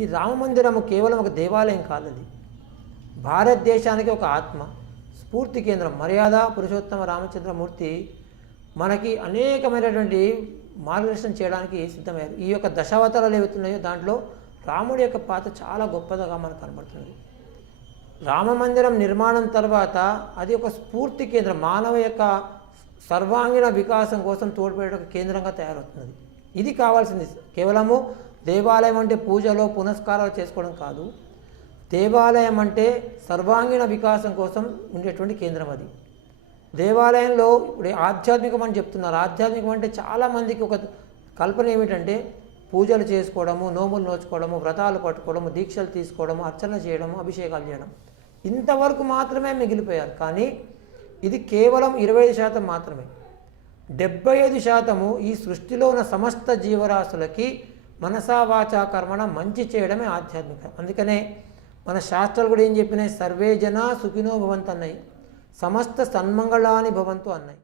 ఈ రామ మందిరము కేవలం ఒక దేవాలయం కాదు అది భారతదేశానికి ఒక ఆత్మ స్ఫూర్తి కేంద్రం మర్యాద పురుషోత్తమ రామచంద్రమూర్తి మనకి అనేకమైనటువంటి మార్గదర్శనం చేయడానికి సిద్ధమయ్యారు. ఈ యొక్క దశావతారాలు ఏవైతున్నాయో దాంట్లో రాముడి యొక్క పాత్ర చాలా గొప్పదిగా మనకు కనబడుతుంది. రామ మందిరం నిర్మాణం తర్వాత అది ఒక స్ఫూర్తి కేంద్రం మానవ యొక్క సర్వాంగీణ వికాసం కోసం తోడ్పడే ఒక కేంద్రంగా తయారవుతున్నది. ఇది కావాల్సింది. కేవలము దేవాలయం అంటే పూజలో పునస్కారాలు చేసుకోవడం కాదు. దేవాలయం అంటే సర్వాంగీణ వికాసం కోసం ఉండేటువంటి కేంద్రం అది. దేవాలయంలో ఇప్పుడు ఆధ్యాత్మికం అని చెప్తున్నారు. ఆధ్యాత్మికం అంటే చాలామందికి ఒక కల్పన ఏమిటంటే పూజలు చేసుకోవడము నోములు నోచుకోవడము వ్రతాలు పట్టుకోవడము దీక్షలు తీసుకోవడము అర్చన చేయడము అభిషేకాలు చేయడం. ఇంతవరకు మాత్రమే మిగిలిపోయారు. కానీ ఇది కేవలం ఇరవై ఐదు శాతం మాత్రమే. డెబ్బై ఐదు శాతము ఈ సృష్టిలో ఉన్న సమస్త జీవరాశులకి మనసావాచా కర్మణ మంచి చేయడమే ఆధ్యాత్మికం. అందుకనే మన శాస్త్రాలు కూడా ఏం చెప్పినాయి? సర్వే జనా సుఖినో భవంతు అన్నాయి సమస్త సన్మంగళాని భవంతు అన్నాయి